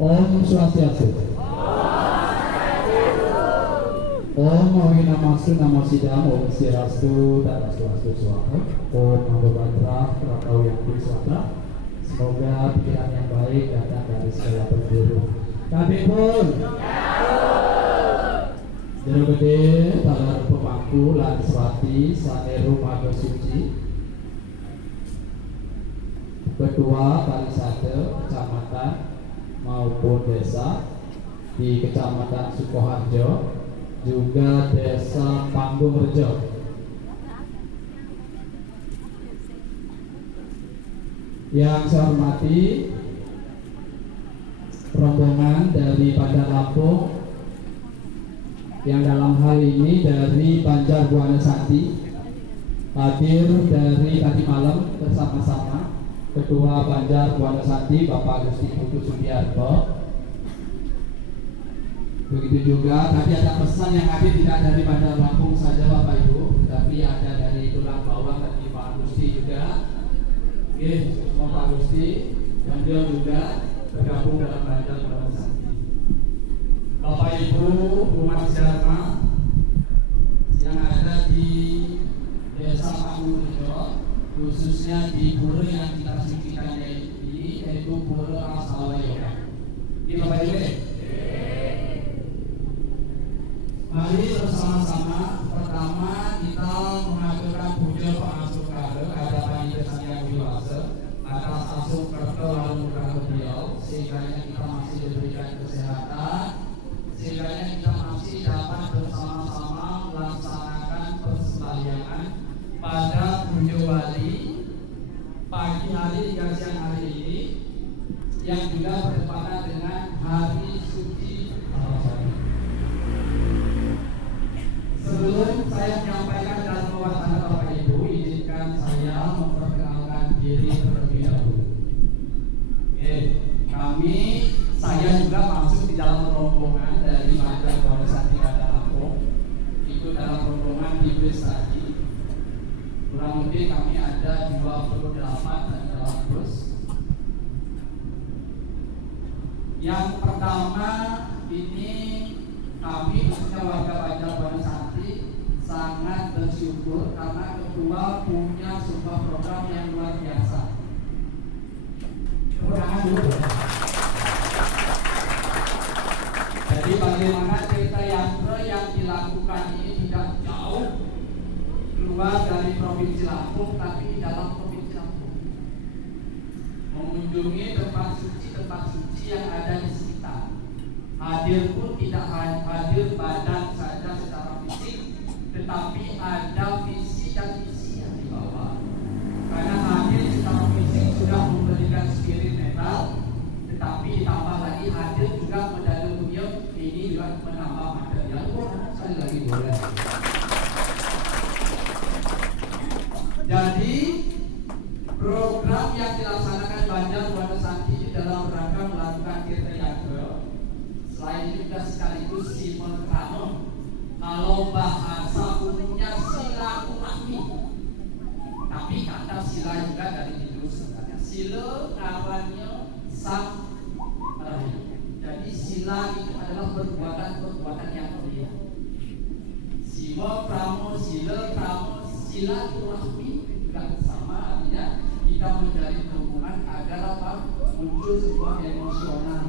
Om Swastiastu. Om Mawina Namastu Namo Sidam Om Sirastu Darastu Swaha. Om Namo Badra Rakau yang Swaha. Semoga pikiran yang baik datang dari segala penjuru. Kami pun Jero Gede para pemangku lan swati saneru maga suci, ketua Kalisade kecamatan maupun desa di Kecamatan Sukoharjo, juga Desa Panggungrejo. Yang saya hormati rombongan dari Bandar Lampung yang dalam hal ini dari Banjar Buana Santi hadir dari tadi malam bersama-sama Ketua Banjar Buana Santi Bapak Gusti Putu Sugiarto. Begitu juga tadi ada pesan yang hadir tidak dari Bandar Lampung saja Bapak Ibu, tapi ada dari Tulang Bawang tadi Pak Gusti juga. Oke, semua Pak Gusti yang dia juga bergabung dalam Banjar Buana Santi. Bapak Ibu umat Dharma yang ada di Desa Panggungrejo, khususnya di pura yang kita sucikan ini, yaitu Pura Rasawayoga. Ini Bapak Ibu. Mari bersama-sama pertama kita mengaturkan puja pengasuh kare hadapan Sang Hyang Wibasa atas asuh kerto lalu beliau, sehingga kita masih diberikan kesehatan, sehingga kita masih dapat bersama-sama melaksanakan persembahyangan pada puja wali pagi hari hingga siang hari ini, yang juga bertepatan dengan hari suci Ramadan. Sebelum saya menyampaikan dalam wacana Bapak Ibu, izinkan saya memperkenalkan diri terlebih dahulu. Saya juga masuk di dalam rombongan dari Banjar Buana Santi Bandar Lampung. Ikut dalam rombongan di bus tadi. Kurang lebih kami ada 28 dalam bus. Yang pertama ini kami khususnya warga Banjar Buana Santi sangat bersyukur karena ketua punya sebuah program yang luar biasa. Kemudian dulu. Jadi bagaimana Tirta Yatra yang dilakukan ini tidak jauh keluar dari Provinsi Lampung, tapi di dalam Provinsi Lampung, mengunjungi tempat suci yang ada di sekitar. Hadir pun tidak hadir badan saja secara fisik, tetapi ada visi dan misi yang dibawa. Karena hadir secara fisik sudah memberikan spirit mental, tetapi ditambah lagi hadir juga medali beliau ini juga menambah material. Sekali lagi boleh. Jadi program yang dilaksanakan Banjar Buana Santi dalam rangka melakukan Tirta Yatra, selain itu juga sekaligus simulkrano. Kalau bahasa umumnya silaturahmi, tapi kata sila juga dari itu sebenarnya. Sila kawannya sang rahim. Jadi sila itu adalah perbuatan-perbuatan yang mulia. Siwa pramo sila pramo silaturahmi juga sama, artinya kita menjalin hubungan agar apa? Muncul sebuah emosional.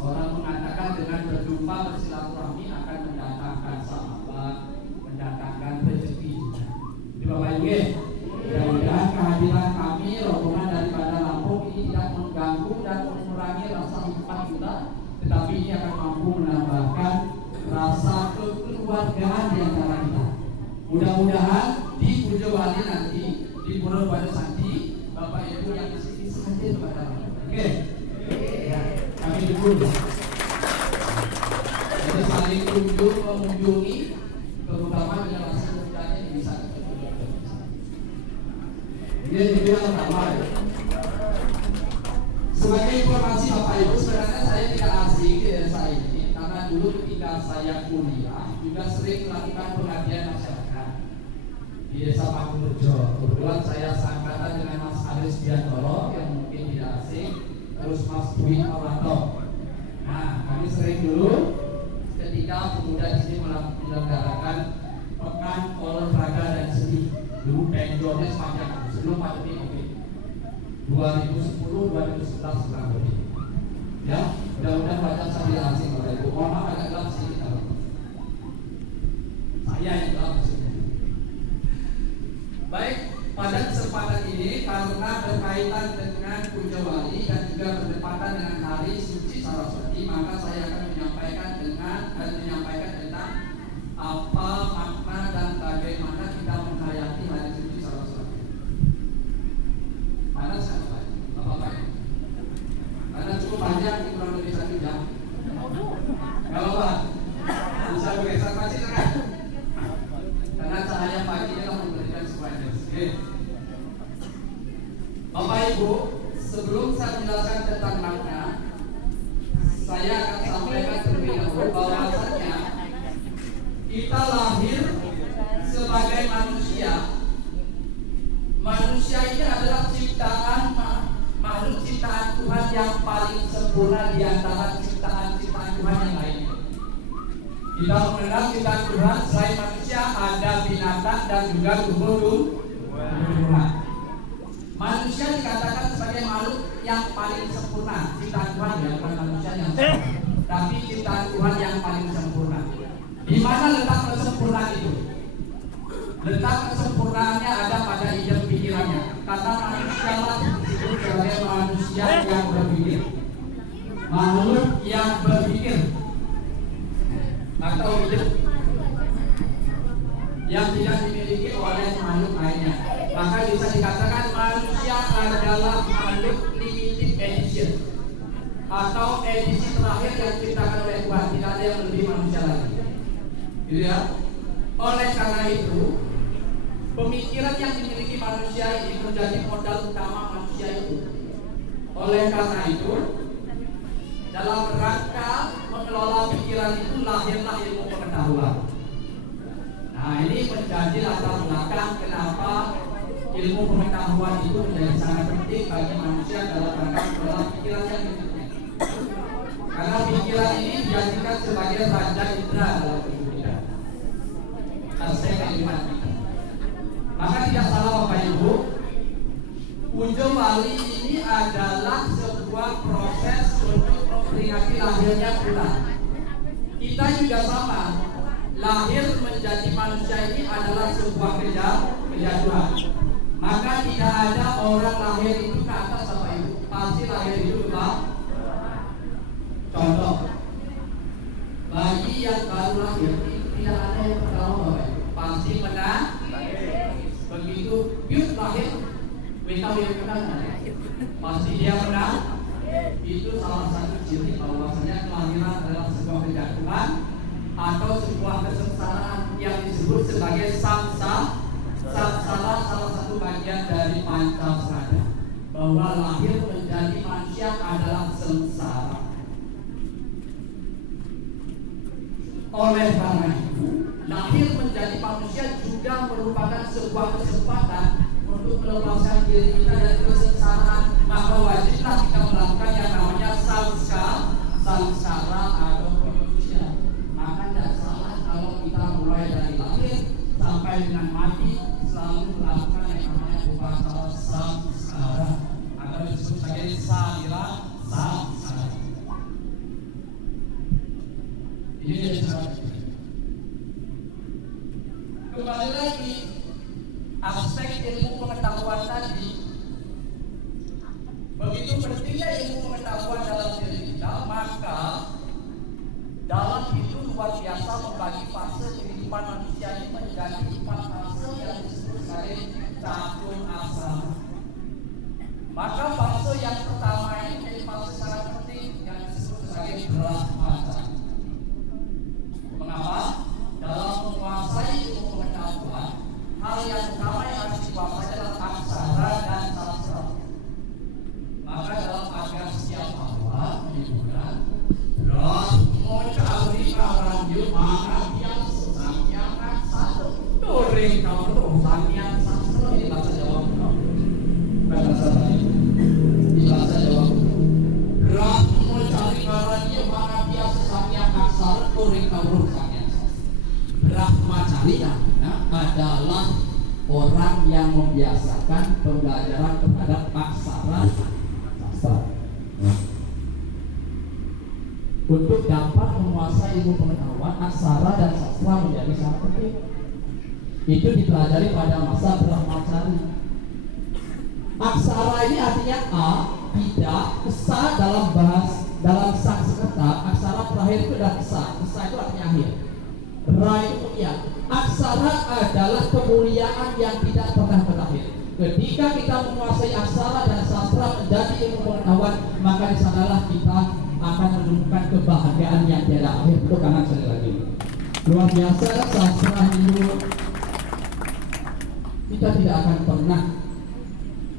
Orang mengatakan dengan berjumpa bersilaturahmi akan mendatangkan sahabat, mendatangkan rezeki. Di Bapak Ibu, mudah-mudahan kehadiran kami rombongan dari Bandar Lampung ini tidak mengganggu dan mengurangi rasa hikmat kita, tetapi ini akan mampu menambahkan rasa kekeluargaan di antara kita. Mudah-mudahan di Puja Wali nanti di Pura Buana Santi, Bapak Ibu yang di sini saja kepada Oke. Kami dulu. Jadi saling kunjung mengunjungi, terutama dengan rasa mudahnya bisa. Ini juga pertama. Sebagai informasi Bapak Ibu, sebenarnya saya tidak asing di desa ini karena dulu ketika saya kuliah juga sering melakukan pengabdian masyarakat di Desa Panggungrejo. Kebetulan saya seangkatan dengan Mas Aris Biantoro yang mungkin tidak asing. terus Mas Dwi Orator. Nah, kami sering dulu ketika pemuda di sini menyelenggarakan pekan olahraga dan seni. Dulu penjolnya sepanjang sebelum pandemi COVID 2010-2011 kurang lebih. Ya, mudah-mudahan baca saya asing oleh Ibu. Mohon maaf agak gelap sedikit kalau saya yang gelap maksudnya. Baik, pada kesempatan ini karena berkaitan dengan Puja Wali dan juga berdepatan dengan Hari Suci Saraswati, maka saya akan menyampaikan tentang apa makna dan bagaimana kita menghayati Hari Suci Saraswati. Panas kan Pak? Apa-apa? Karena cukup panjang, kurang lebih 1 jam. Kalau Pak, bisa bergeser pasti kan? Karena cahaya pagi telah memberikan sebuah energi. Bapak Ibu, sebelum saya menjelaskan tentang makna, saya akan sampaikan terlebih dahulu bahwasanya kita lahir sebagai manusia. Manusia ini adalah makhluk ciptaan Tuhan yang paling sempurna di antara ciptaan-ciptaan Tuhan yang lainnya. Kita mengenal ciptaan Tuhan selain manusia ada binatang dan juga tumbuh-tumbuhan. Manusia dikatakan sebagai makhluk yang paling sempurna. Ciptaan Tuhan ya, bukan manusia yang sempurna, tapi ciptaan Tuhan yang paling sempurna. Di mana letak kesempurnaan itu? Letak kesempurnaannya ada pada ide pikirannya. Karena manusia lah disebut sebagai manusia yang berpikir, makhluk yang berpikir atau hidup yang tidak dimiliki oleh makhluk lainnya. Maka bisa dikatakan manusia adalah makhluk limited edition atau edisi terakhir yang diciptakan oleh Tuhan. Tidak ada yang lebih manusia lagi. Gitu ya. Oleh karena itu, pemikiran yang dimiliki manusia ini menjadi modal utama manusia itu. Oleh karena itu, dalam rangka mengelola pikiran itu lahirlah ilmu pengetahuan. Nah, ini menjadi latar belakang kenapa ilmu pengetahuan itu menjadi sangat penting bagi manusia dalam rangka mengelola pikiran yang dimiliki. Karena pikiran ini dijadikan sebagai raja indera dalam tubuh kita. Aspek kehidupan kita. Maka tidak salah Bapak Ibu, Puja Wali ini adalah sebuah proses untuk memperingati lahirnya bulan. Kita juga sama, lahir menjadi manusia ini adalah sebuah kejatuhan. Maka tidak ada orang lahir itu ke atas Bapak Ibu, pasti lahir itu Bapak. Contoh, bayi yang baru lahir tidak ada yang pertama Bapak Ibu, pasti menang. Begitu biut lahir, kita menang, pasti dia menang. Itu salah satu ciri bahwasanya kelahiran adalah sebuah kejatuhan atau sebuah kesengsaraan yang disebut sebagai samsara. Samsara salah satu bagian dari Pancasila, bahwa lahir menjadi manusia adalah sengsara. Oleh karena itu, lahir menjadi manusia juga merupakan sebuah kesempatan untuk melepaskan diri kita dari kesengsaraan. Maka wajiblah kita melakukan yang namanya samsara atau penyucian. Maka tidak salah kalau kita mulai dari lahir sampai dengan mati selalu melakukan yang namanya upacara samsara atau disebut sebagai salira samsara. Ini jadi sangat penting. Kembali lagi, aspek ilmu pengetahuan tadi Brahmacari namanya adalah orang yang membiasakan pembelajaran terhadap aksara sastra untuk dapat menguasai ilmu pengetahuan. Aksara dan sastra menjadi sangat penting. Itu dipelajari pada masa Brahmacari. Aksara ini artinya a, tidak, kesa dalam Sanskerta. Aksara terakhir itu adalah kesa. Kesa itu artinya akhir. Ra itu mulia. Aksara adalah kemuliaan yang tidak pernah berakhir. Ketika kita menguasai aksara dan sastra menjadi ilmu pengetahuan, maka di sanalah kita akan menemukan kebahagiaan yang tiada akhir. Itu kanan sekali lagi. Luar biasa sastra itu. Kita tidak akan pernah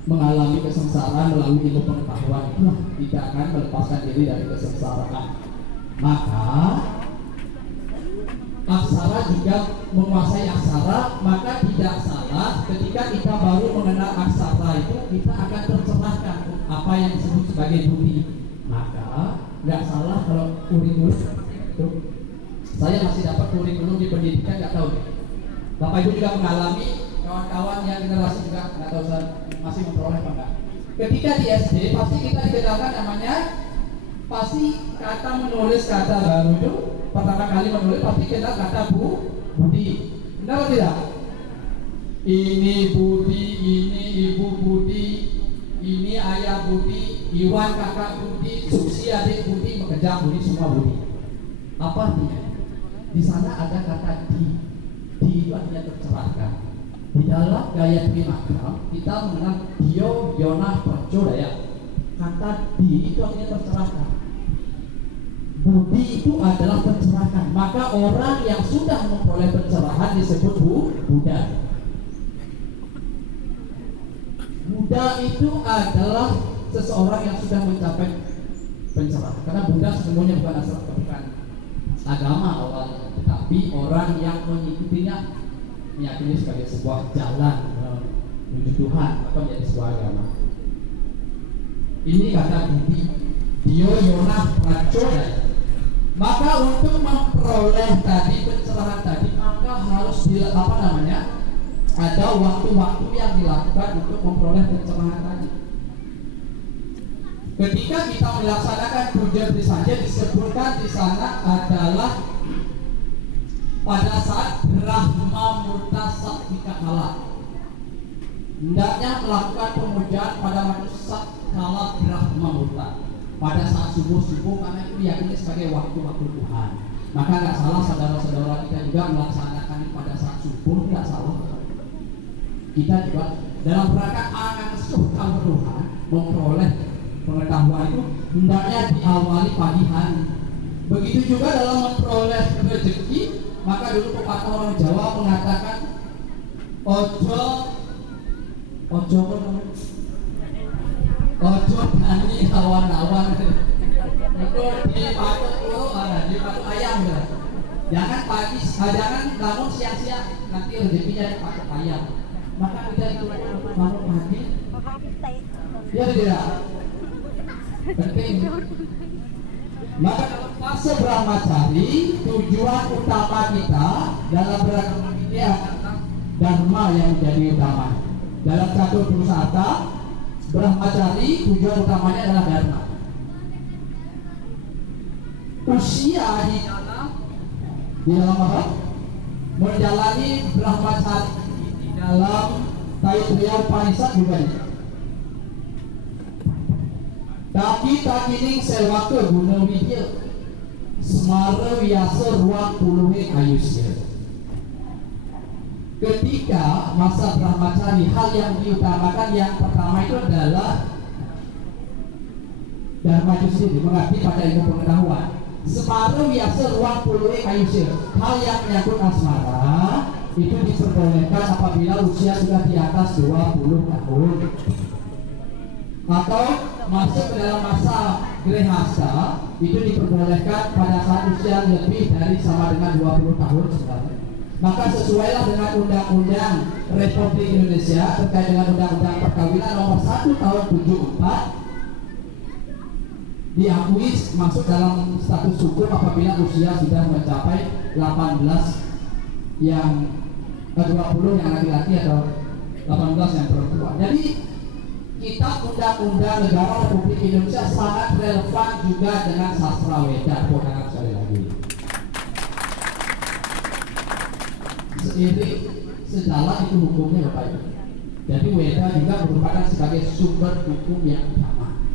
mengalami kesengsaraan melalui ilmu pengetahuan. Itulah tidak akan melepaskan diri dari kesengsaraan. Maka aksara juga menguasai aksara, maka tidak salah ketika kita baru mengenal aksara itu kita akan tercerahkan apa yang disebut sebagai budi. Maka nggak salah kalau kurikulum itu. Saya masih dapat kurikulum di pendidikan, nggak tahu. Bapak Ibu juga mengalami, kawan-kawan yang generasi juga nggak tahu saya masih memperoleh apa enggak. Ketika di SD pasti kita dikenalkan namanya, pasti kata menulis kata baru itu pertama kali menulis pasti kenal kata budi. Benar atau tidak? Ini Budi, ini Ibu Budi, ini ayah Budi, Iwan kakak Budi, Susi adik Budi, Mekejang Budi, semua Budi. Apa artinya? Di sana ada kata di itu artinya tercerahkan. Di dalam Gayatri Makram kita mengenal Dio, Yona, Percodaya. Kata di itu artinya tercerahkan. Budi itu adalah pencerahan. Maka orang yang sudah memperoleh pencerahan disebut Buddha. Buddha itu adalah seseorang yang sudah mencapai pencerahan. Karena Buddha sesungguhnya bukan agama awalnya, tetapi orang yang mengikutinya meyakini sebagai sebuah jalan menuju Tuhan atau menjadi sebuah agama. Ini kata Budi, Dio, Yona, Pracodaya. Maka untuk memperoleh tadi pencerahan tadi, maka harus ada waktu-waktu yang dilakukan untuk memperoleh pencerahan tadi. Ketika kita melaksanakan puja saja disebutkan di sana adalah pada saat Brahma Murta Satvika Kala. Hendaknya melakukan pemujaan pada waktu kala Brahma Murta, pada saat subuh-subuh, karena itu diyakini sebagai waktu-waktu Tuhan. Maka nggak salah saudara-saudara kita juga melaksanakan pada saat subuh, nggak salah. Kita juga dalam rangka akan surga Tuhan memperoleh pengetahuan itu hendaknya diawali pagi hari. Begitu juga dalam memperoleh rezeki, maka dulu pepatah orang Jawa mengatakan ojo tani awan-awan itu dipatok dipatok ayam ya. Jangan pagi, jangan bangun siang-siang, nanti rezekinya dipatok ayam. Maka kita itu bangun pagi. Ya tidak. Penting. Maka dalam fase Brahmacari, tujuan utama kita dalam beragama ini adalah dharma yang menjadi utama. Dalam satu pusaka Brahmacari, tujuan utamanya adalah dharma. Usia di dalam apa? Menjalani Brahmacari di dalam Taittiriya Upanishad juga ini. Taki-takining sewake guna widya semara wiasa ruang puluhe ayusya. Ketika masa Brahmacari, hal yang diutamakan yang pertama itu adalah dharma itu sendiri, mengabdi pada ilmu pengetahuan. Semara wiasa ruang puluhe ayusya, hal yang menyangkut asmara itu diperbolehkan apabila usia sudah di atas 20 tahun atau masuk ke dalam masa grehasta, itu diperbolehkan pada saat usia lebih dari sama dengan 20 tahun sebenarnya. Maka sesuailah dengan Undang-Undang Republik Indonesia terkait dengan Undang-Undang Perkawinan nomor 1 tahun 74, diakui masuk dalam status hukum apabila usia sudah mencapai 18 yang 20 yang laki-laki atau 18 yang perempuan. Jadi kitab undang-undang negara Republik Indonesia sangat relevan juga dengan sastra Weda. Ponakan sekali lagi. Seiring sejalan itu hukumnya Bapak Ibu. Jadi Weda juga merupakan sebagai sumber hukum yang utama.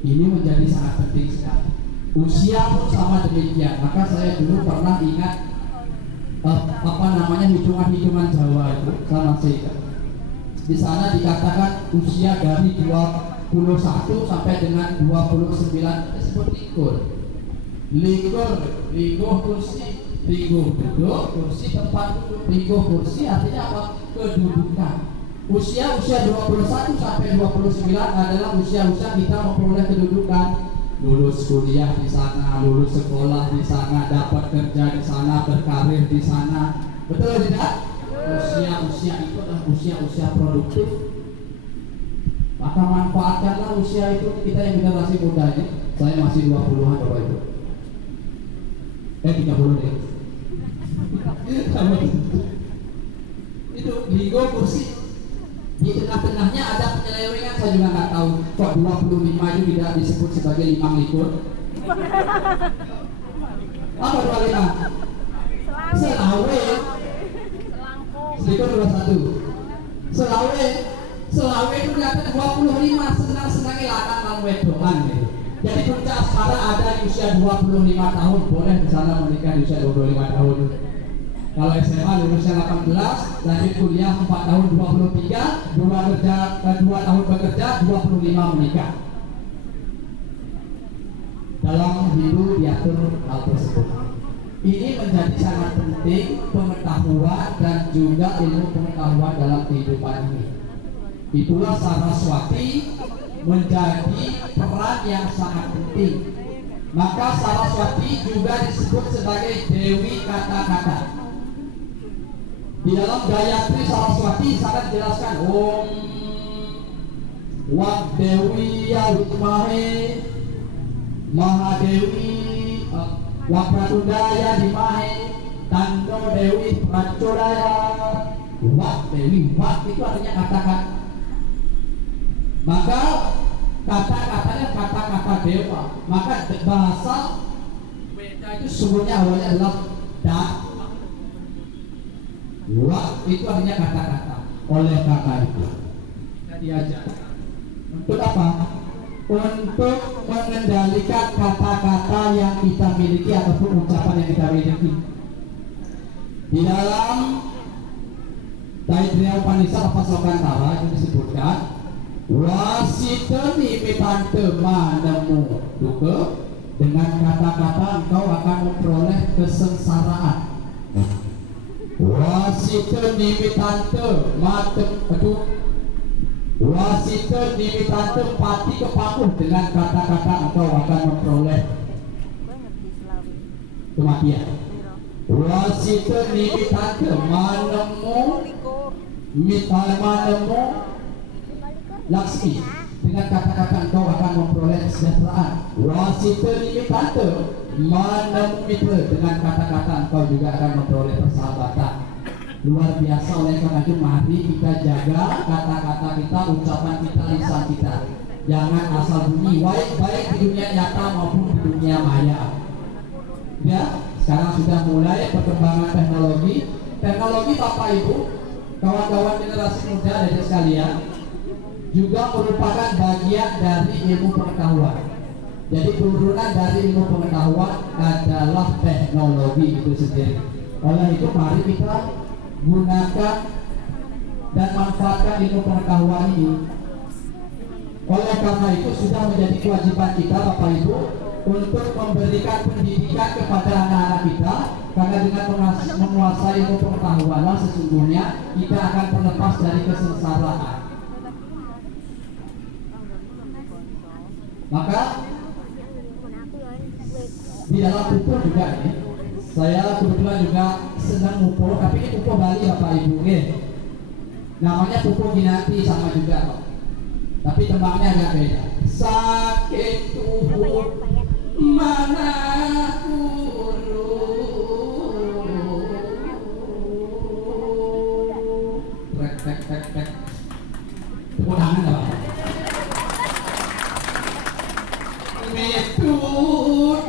Ini menjadi sangat penting sekali. Usia pun sama demikian. Maka saya dulu pernah ingat hitungan-hitungan Jawa itu, saya masih ingat. Di sana dikatakan usia dari 21 sampai dengan 29 disebut likur. Likur kursi, likur duduk, kursi tempat duduk. Likur kursi artinya apa? Kedudukan. Usia 21 sampai 29 adalah usia-usia kita memperoleh kedudukan. Lulus kuliah di sana, lulus sekolah di sana, dapat kerja di sana, berkarir di sana. Betul tidak? Usia-usia itu adalah usia-usia produktif. Maka manfaatkanlah usia itu. Kita yang generasi muda ini, saya masih 20-an Bapak Ibu. 30 deh. Itu ligo kursi. Di tengah-tengahnya ada penyelewengan, saya juga nggak tahu kok 25 itu tidak disebut sebagai limang likur. Apa 25? Selawe. Likur 21. Selawe itu ternyata 25, senang-senangnya lanang lan wedokan gitu. Jadi puncak asmara ada di usia 25 tahun, boleh di sana menikah di usia 25 tahun. Kalau SMA lulusnya 18, lanjut kuliah 4 tahun 23, 2 tahun bekerja, 25 menikah. Dalam hidup diatur hal tersebut. Ini menjadi sangat penting pengetahuan dan juga ilmu pengetahuan dalam kehidupan ini. Itulah Saraswati menjadi peran yang sangat penting. Maka Saraswati juga disebut sebagai Dewi kata-kata. Di dalam Gayatri Saraswati sangat dijelaskan Om Wagdewi Yawitmahe Mahadewi Wapratundaya Dimahe Tando Dewi Pracodaya. Wagdewi, Wag itu artinya kata-kata. Maka kata-katanya kata-kata dewa. Maka bahasa Weda itu sungguhnya awalnya adalah da. Wah, itu artinya kata-kata. Oleh karena itu kita diajarkan untuk apa? Untuk mengendalikan kata-kata yang kita miliki ataupun ucapan yang kita miliki. Di dalam Taittiriya Upanishad Pasokantara itu disebutkan wasiteni mitante manemu duka, dengan kata-kata engkau akan memperoleh kesengsaraan. Wasita nimitante matem aduh. Wasita nimitante pati kepakuh, dengan kata-kata engkau akan memperoleh kematian. Wasita nimitante manemu manemu Laksmi, dengan kata-kata engkau akan memperoleh kesejahteraan. Wasita nimitante manemu mitra, dengan kata-kata engkau juga akan memperoleh persahabatan. Luar biasa. Oleh karena itu mari kita jaga kata-kata kita, ucapan kita, lisan kita. Jangan asal bunyi, baik di dunia nyata maupun di dunia maya. Ya, sekarang sudah mulai perkembangan teknologi. Teknologi Bapak Ibu, kawan-kawan generasi muda dan sekalian, juga merupakan bagian dari ilmu pengetahuan. Jadi turunan dari ilmu pengetahuan adalah teknologi itu sendiri. Oleh itu mari kita gunakan dan manfaatkan ilmu pengetahuan ini. Oleh karena itu sudah menjadi kewajiban kita Bapak Ibu untuk memberikan pendidikan kepada anak-anak kita, karena dengan menguasai ilmu pengetahuan sesungguhnya kita akan terlepas dari kesengsaraan. Maka di dalam pupuk juga ini, saya kebetulan juga senang pupuk, tapi ini pupuk Bali Bapak Ibu, namanya pupuk Ginanti sama juga kok, tapi tembangnya agak beda. Sakit tubuh mana kurung mitutur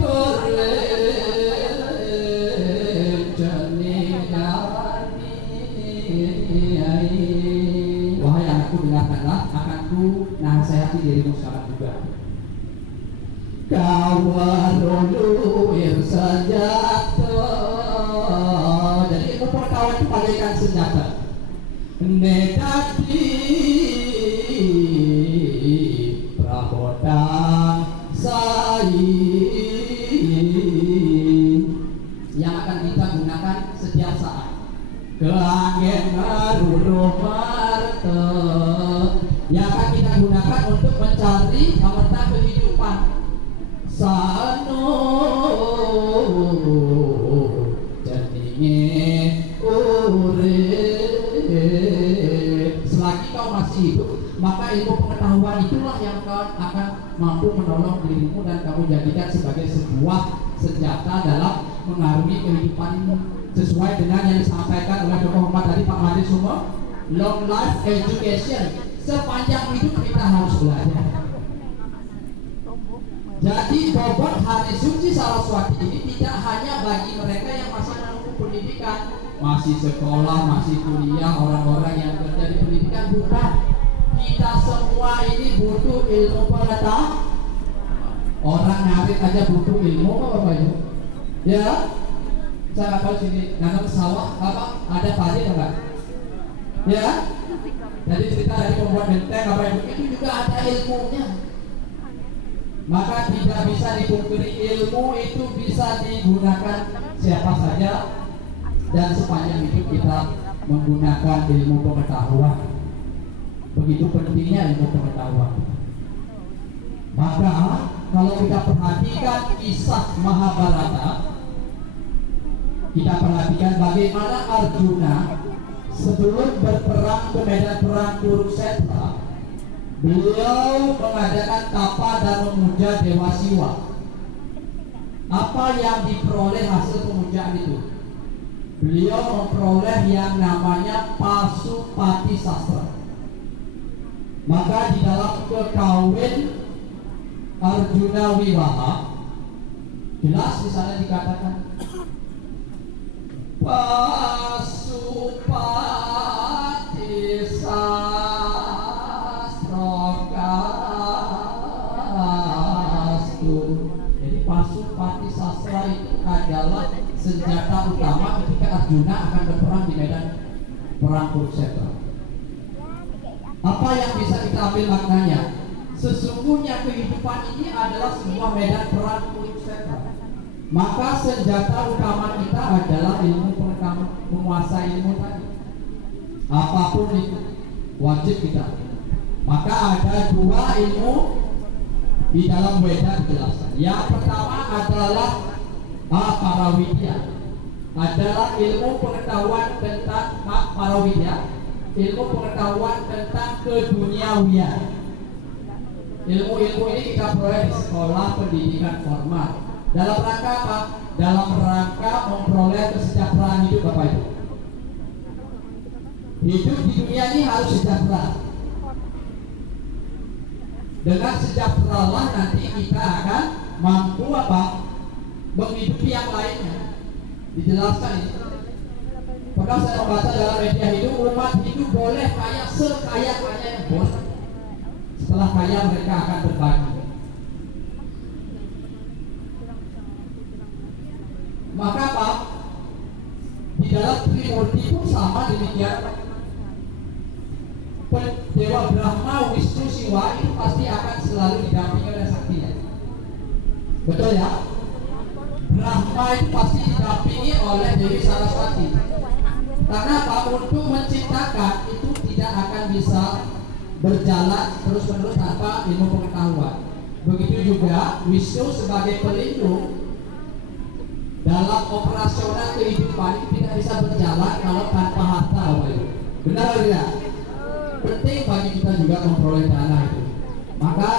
wahai anakku, dengarkanlah akanku nasihati dirimu sekarang juga. Kawaruluir senjata. Jadi ilmu pengetahuan itu bagaikan senjata. Nedati prahodang sai yang akan kita gunakan setiap saat. Keanggen ngaruruh marte yang akan kita gunakan untuk mencari amarta kehidupan. Sano jadinya urip. Selagi kau masih hidup, maka ilmu pengetahuan itulah yang akan mampu menolong dirimu dan kamu jadikan sebagai sebuah senjata dalam mengarungi kehidupanmu. Sesuai dengan yang disampaikan oleh Dr. Muhammad tadi, Pak Madi semua, long life education. Sepanjang hidup kita harus belajar. Jadi bobot hari suci Saraswati ini tidak hanya bagi mereka yang masih menempuh pendidikan, masih sekolah, masih kuliah, orang-orang yang kerja di pendidikan, bukan. Kita semua ini butuh ilmu pengetahuan. Orang ngarit aja butuh ilmu apa itu? Ya, saya tahu sini nanam sawah apa ada padi enggak? Ya, jadi cerita dari pembuat benteng apa itu juga ada ilmunya. Maka tidak bisa dipungkiri ilmu itu bisa digunakan siapa saja dan sepanjang hidup kita menggunakan ilmu pengetahuan. Begitu pentingnya ilmu pengetahuan. Maka kalau kita perhatikan kisah Mahabharata, kita perhatikan bagaimana Arjuna sebelum berperang ke medan perang Kurukshetra, beliau mengadakan tapa dan memuja Dewa Siwa. Apa yang diperoleh hasil pemujaan itu? Beliau memperoleh yang namanya Pasupati Sastra. Maka di dalam kekawin Arjuna Wiwaha, jelas di sana dikatakan Pasupati Jadi Pasupati Sastra itu adalah senjata utama ketika Arjuna akan berperang di medan perang Kurukshetra. Apa yang bisa kita ambil maknanya? Sesungguhnya kehidupan ini adalah sebuah medan perang Kurukshetra. Maka senjata utama kita adalah ilmu pengetahuan, menguasai ilmu tadi. Apapun itu wajib kita. Maka ada dua ilmu di dalam Weda dijelaskan. Yang pertama adalah Parawidya, adalah ilmu pengetahuan tentang Parawidya, ilmu pengetahuan tentang keduniawian. Ilmu-ilmu ini kita peroleh di sekolah pendidikan formal. Dalam rangka apa? Dalam rangka memperoleh kesejahteraan hidup, Bapak Ibu. Hidup di dunia ini harus sejahtera. Dengan sejahteralah nanti kita akan mampu apa? Menghidupi yang lainnya. Dijelaskan ini. Pernah saya membaca dalam media hidup, umat hidup boleh kaya sekaya-kaya yang boleh. Setelah kaya mereka akan berbagi. Maka apa? Di dalam Trimurti pun sama demikian. Dewa Brahma, Wisnu, Siwa itu pasti akan selalu didampingi oleh saktinya. Betul ya? Brahma itu pasti didampingi oleh Dewi Saraswati. Karena apa? Untuk menciptakan itu tidak akan bisa berjalan terus-menerus tanpa ilmu pengetahuan. Begitu juga Wisnu sebagai pelindung dalam operasional kehidupan itu tidak bisa berjalan kalau tanpa harta. Benar atau tidak? Penting bagi kita juga memperoleh dana itu. Maka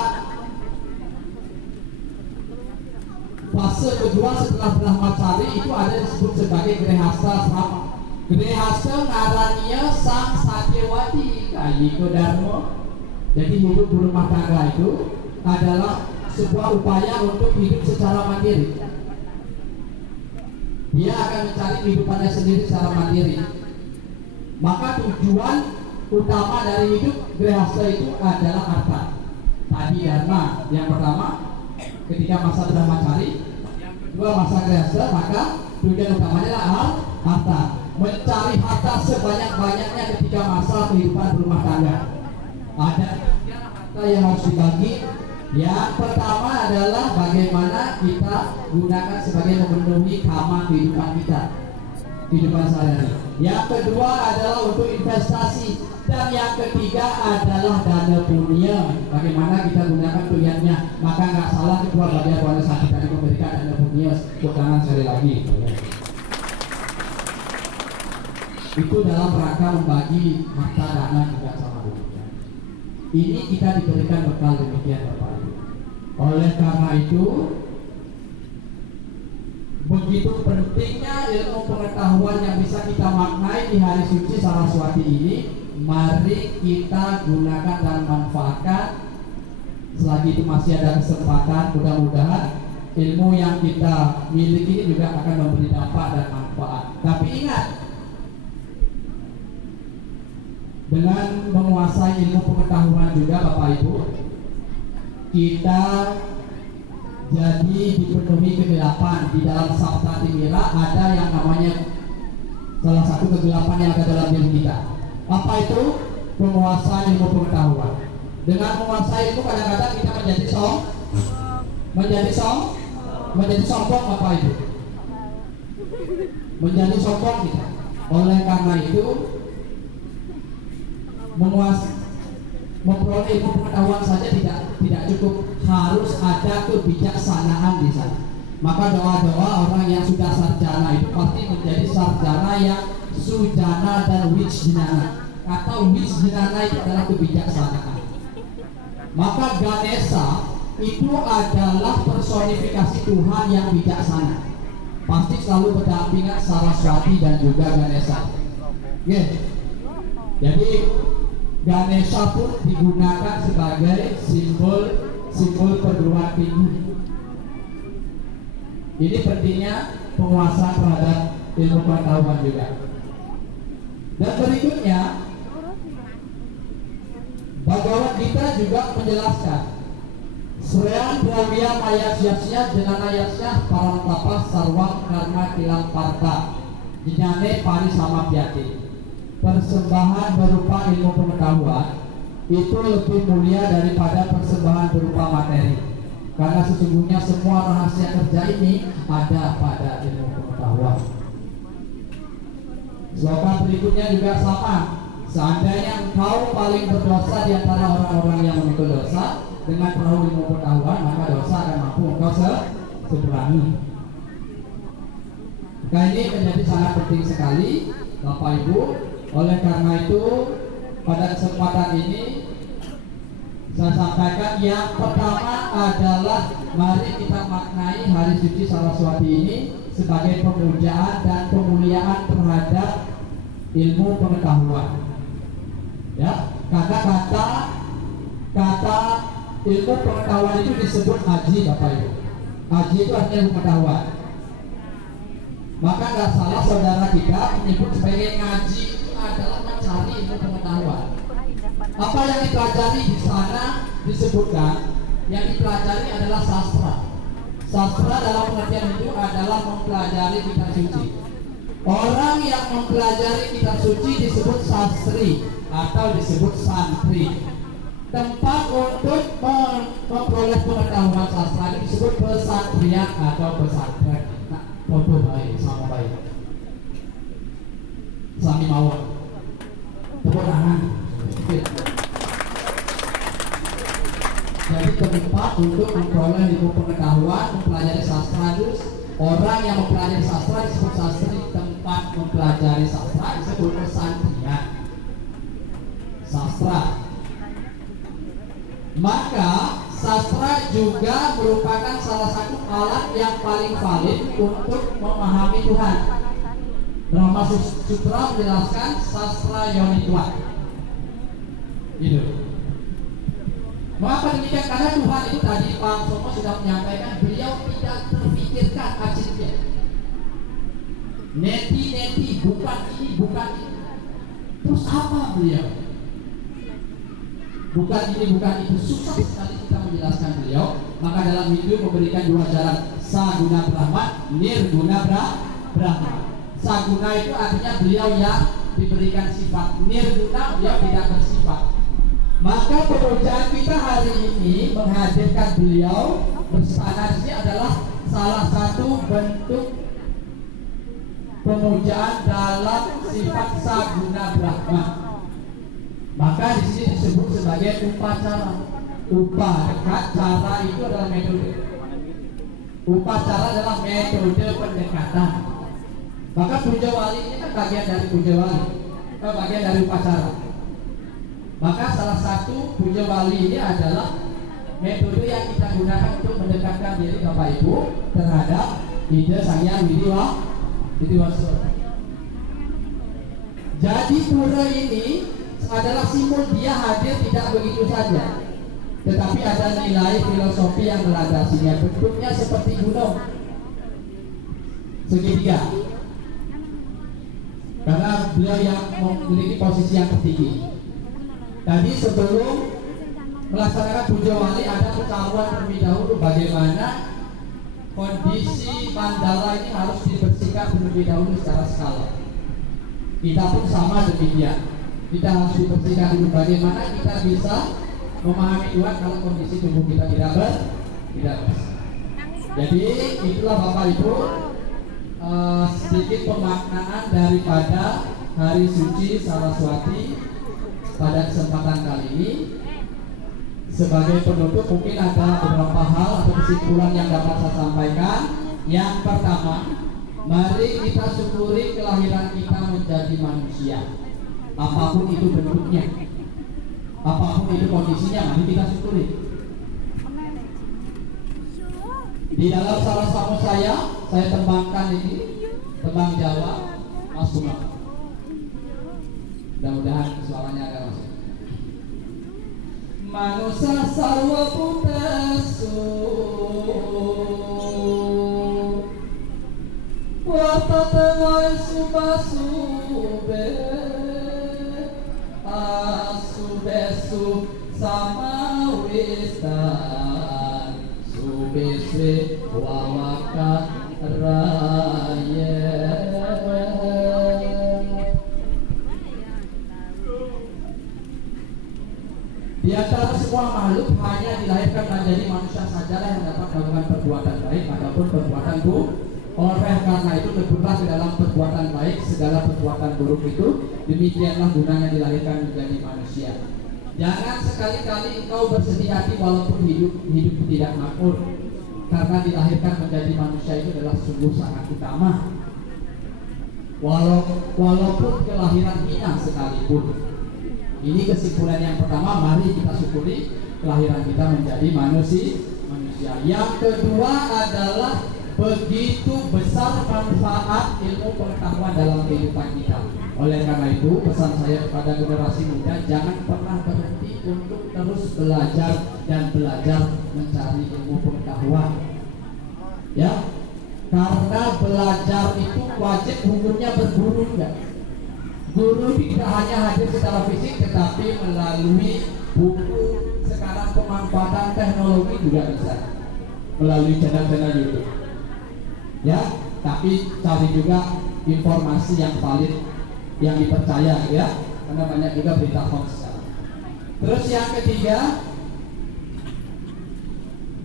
fase kedua setelah Brahmacari itu ada disebut sebagai Grehasta Sama. Grehasta ngarannya Sang Satyawati Kayiko Dharma. Jadi hidup berumah tangga itu adalah sebuah upaya untuk hidup secara mandiri. Dia akan mencari kehidupannya sendiri secara mandiri. Maka tujuan utama dari hidup grihasta itu adalah harta. Tadi dharma yang pertama ketika masa brahmacari, yang kedua masa grihasta, maka tujuan utamanya adalah harta. Mencari harta sebanyak-banyaknya ketika masa kehidupan berumah tangga. Ada harta yang harus dibagi. Yang pertama adalah bagaimana kita gunakan sebagai memenuhi kama kehidupan kita, kehidupan sehari-hari. Yang kedua adalah untuk investasi, dan yang ketiga adalah dana punya. Bagaimana kita gunakan pilihannya. Maka nggak salah ketua bagian wali sakti tadi memberikan dana punya. Ulangan sekali lagi. Itu dalam rangka membagi harta dana juga sama dunia. Ini kita diberikan bekal demikian Bapak Ibu. Oleh karena itu, begitu pentingnya ilmu pengetahuan yang bisa kita maknai di hari suci Saraswati ini. Mari kita gunakan dan manfaatkan. Selagi itu masih ada kesempatan, mudah-mudahan ilmu yang kita miliki ini juga akan memberi dampak dan manfaat. Tapi ingat, dengan menguasai ilmu pengetahuan juga Bapak Ibu, kita jadi dipenuhi kegelapan. Di dalam Sabta Timira ada yang namanya salah satu kegelapan yang ada dalam diri kita. Apa itu? Penguasaan ilmu pengetahuan. Dengan menguasai ilmu kadang-kadang kita menjadi sombong Bapak Ibu. Menjadi sombong kita. Oleh karena itu, memperoleh ilmu pengetahuan saja tidak cukup, harus ada kebijaksanaan di sana. Maka doa-doa orang yang sudah sarjana itu pasti menjadi sarjana yang sujana dan wijnana, atau wijnana itu adalah kebijaksanaan. Maka Ganesha itu adalah personifikasi Tuhan yang bijaksana. Pasti selalu berdampingan Saraswati dan juga Ganesha. Jadi Ganesha pun digunakan sebagai simbol perguruan tinggi. Ini pentingnya penguasaan terhadap ilmu pengetahuan juga. Dan berikutnya, Bhagavad Gita juga menjelaskan Sreyan Dravya Mayasyasya Jenanayasya Parantapa Sarwam Karma Kilang Parta Jnane Parisamapyate. Persembahan berupa ilmu pengetahuan itu lebih mulia daripada persembahan berupa materi, karena sesungguhnya semua rahasia kerja ini ada pada ilmu pengetahuan. Sloka berikutnya juga sama. Seandainya engkau paling berdosa di antara orang-orang yang memikul dosa, dengan perahu ilmu pengetahuan, maka dosa akan mampu engkau seberangi. Nah, ini menjadi sangat penting sekali Bapak Ibu. Oleh karena itu, pada kesempatan ini saya sampaikan yang pertama adalah mari kita maknai hari suci Saraswati ini sebagai pemujaan dan pemuliaan terhadap ilmu pengetahuan. Ya, karena kata ilmu pengetahuan itu disebut aji Bapak Ibu. Aji itu artinya ilmu pengetahuan. Maka nggak salah saudara kita menyebut sebagai ngaji adalah mencari ilmu pengetahuan. Apa yang dipelajari di sana disebutkan, yang dipelajari adalah sastra. Sastra dalam pengertian itu adalah mempelajari kitab suci. Orang yang mempelajari kitab suci disebut sastri atau disebut santri. Tempat untuk memperoleh pengetahuan sastra ini disebut pesantrian atau pesantren. Nah, bodoh baik, sama baik. Sami mawon. Tepuk tangan. Jadi tempat untuk memperoleh ilmu pengetahuan, mempelajari sastra itu, orang yang mempelajari sastra disebut sastri. Tempat mempelajari sastra disebut pesantrian. Sastra. Maka sastra juga merupakan salah satu alat yang paling valid untuk memahami Tuhan. Brahma Sutra menjelaskan sastra yonitwa. Gitu. Mengapa demikian? Karena Tuhan itu tadi Pak Somo sudah menyampaikan, beliau tidak terpikirkan hasilnya. Neti, bukan ini, bukan ini. Terus apa beliau? Bukan ini, bukan itu. Susah sekali kita menjelaskan beliau. Maka dalam hidup memberikan dua jalan, Saguna Brahma, Nirguna Brahma. Saguna itu artinya beliau yang diberikan sifat, Nirguna beliau tidak bersifat. Maka pemujaan kita hari ini menghadirkan beliau bersama ini adalah salah satu bentuk pemujaan dalam sifat Saguna Brahma. Maka di sini disebut sebagai upacara. Upacara itu adalah metode. Upacara adalah metode pendekatan. Maka puja wali ini kan bagian dari puja wali, bagian dari upacara. Maka salah satu puja wali ini adalah metode yang kita gunakan untuk mendekatkan diri Bapak Ibu terhadap ide Sang Hyang Widiwasura. Jadi pura ini adalah simbol dia hadir tidak begitu saja, tetapi ada nilai filosofi yang melandasinya. Bentuknya seperti gunung segitiga, karena beliau yang memiliki posisi yang tertinggi. Tadi sebelum melaksanakan puja wali ada pertaruhan terlebih dahulu bagaimana kondisi mandala ini harus dibersihkan terlebih dahulu secara skala. Kita pun sama demikian. Kita harus dibersihkan dulu bagaimana kita bisa memahami Tuhan kalau kondisi tubuh kita tidak bersih. Jadi itulah Bapak Ibu sedikit pemaknaan daripada hari suci Saraswati pada kesempatan kali ini. Sebagai penutup mungkin ada beberapa hal atau kesimpulan yang dapat saya sampaikan. Yang pertama, mari kita syukuri kelahiran kita menjadi manusia, apapun itu bentuknya, apapun itu kondisinya, mari kita syukuri. Di dalam salah satu saya tembangkan ini tembang Jawa Mas Sumang. Mudah-mudahan suaranya agak masuk. Manusia sarwa putesu Wata tewai subasube Asubesu sama wistan Subeswe wawakat raya. Di antara semua makhluk hanya dilahirkan menjadi manusia sajalah yang dapat melakukan perbuatan baik ataupun perbuatan buruk. Oleh karena itu terbuka di dalam perbuatan baik segala perbuatan buruk itu. Demikianlah gunanya dilahirkan menjadi manusia. Jangan sekali-kali engkau bersedih hati walaupun hidup tidak makmur, karena dilahirkan menjadi manusia itu adalah sungguh sangat utama. Walaupun kelahiran hina sekalipun. Ini kesimpulan yang pertama, mari kita syukuri kelahiran kita menjadi manusia. Yang kedua adalah begitu besar manfaat ilmu pengetahuan dalam kehidupan kita. Oleh karena itu, pesan saya kepada generasi muda, jangan pernah berhenti untuk terus belajar dan belajar mencari ilmu pengetahuan. Ya, karena belajar itu wajib hukumnya berguru juga. Guru tidak hanya hadir secara fisik, tetapi melalui buku. Sekarang pemanfaatan teknologi juga bisa melalui channel-channel YouTube. Ya, tapi cari juga informasi yang valid, yang dipercaya, ya, karena banyak juga berita hoax sekarang. Terus yang ketiga,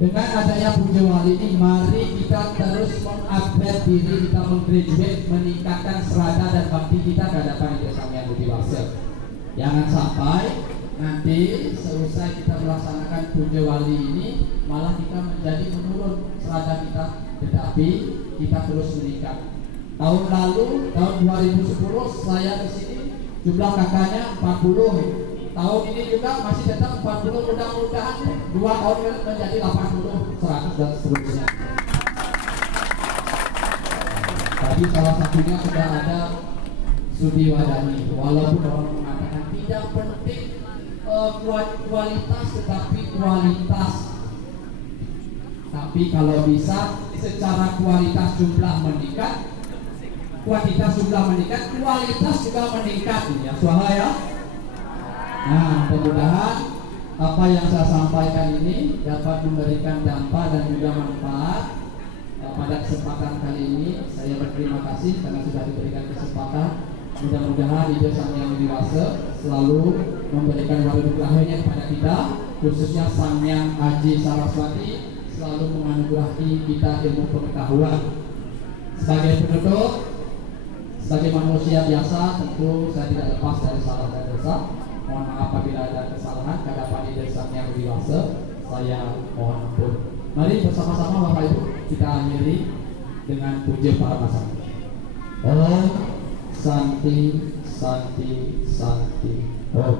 dengan adanya puja wali ini, mari kita terus mengupgrade diri kita, menggraduate, meningkatkan serada dan bakti kita ke hadapan Ide Sang Hyang Widiwasura. Jangan sampai nanti selesai kita melaksanakan puja wali ini malah kita menjadi menurun serada kita, tetapi kita terus meningkat. Tahun lalu, tahun 2010 saya ke sini jumlah kakaknya 40. Tahun ini juga masih tetap 40, mudah-mudahan 2 tahun menjadi 80, 100 dan seterusnya. Tadi salah satunya sudah ada Sudi Wadani. Walaupun orang mengatakan tidak penting kualitas tetapi kualitas. Tapi kalau bisa secara kualitas jumlah meningkat, kuantitas jumlah meningkat, kualitas juga meningkat ya, suara ya. Nah, mudah-mudahan apa yang saya sampaikan ini dapat memberikan dampak dan juga manfaat. Pada kesempatan kali ini saya berterima kasih karena sudah diberikan kesempatan. Mudah-mudahan Ibu Sang Yang Dewasa selalu memberikan waruduk lahirnya kepada kita, khususnya Sang Yang Aji Saraswati selalu menganugerahi kita ilmu pengetahuan. Sebagai penutup, sebagai manusia biasa, tentu saya tidak lepas dari salah dan dosa. Mohon maaf apabila ada kesalahan hadapan Ibu Sang Yang Dewasa, saya mohon ampun. Mari bersama-sama Bapak Ibu kita akhiri dengan puja para masang. Om Santi Santi Santi Om.